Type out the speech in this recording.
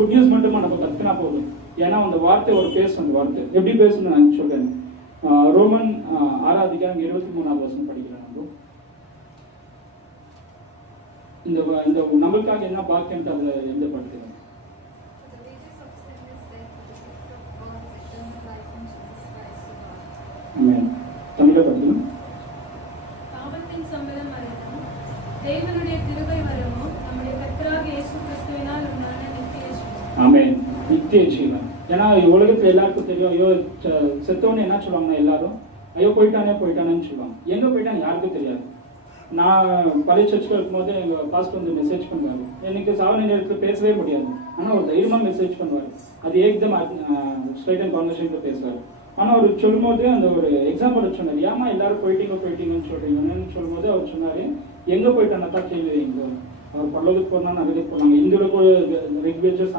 Good news மட்டுமா நம்ம கத்துனா போதும். ஏன்னா அந்த வார்த்தை ஒரு பேசணும். அந்த வார்த்தை எப்படி பேசணும்னு நான் சொல்றேன். ரோமன் 6:23 படிக்கிறேன். நம்ம இந்த நம்மளுக்காக என்ன பாக்கியம் அதுல எந்த படுத்துறோம். தமிழ படிக்கணும். பாவத்தின் சம்பளம் மரணம், தேவனுடைய கிருபை வரமும் நம்முடைய கர்த்தராகிய இயேசு கிறிஸ்துவினால் உண்டான நித்திய ஜீவன். ஆமென். நித்திய ஜீவன். ஏன்னா உலகத்துல எல்லாருக்கும் தெரியும், ஐயோ செத்தவன்னு என்ன சொல்லுவாங்கன்னா எல்லாரும் ஐயோ போயிட்டானேன்னு சொல்லுவாங்க. எங்க போயிட்டான்னு யாருக்கும் தெரியாது. நான் பழைய சர்ச்சுக்கு இருக்கும்போது எங்க பாஸ்டர் வந்து மெசேஜ் பண்ணுவாரு. எனக்கு சாவணி நேரத்தில் பேசவே முடியாது, ஆனா ஒரு தைரியமா மெசேஜ் பண்ணுவாரு. அது ஏக்தம் ஸ்ட்ரைட் அண்ட் கான்வர்சேஷன்ல பேசுவாரு. ஆனா அவர் சொல்லும்போது அந்த ஒரு எக்ஸாம்பிள் சொன்னார். ஏமா எல்லாரும் போயிட்டீங்கன்னு சொல்றீங்கன்னு சொல்லும்போது அவர் சொன்னாரு, எங்க போயிட்டானத்தான் கேள்வி வைங்க. அவர் பல்லதுக்கு போனா நகருக்கு போனாங்க. இந்துல கூட ரெகுலேட்டர்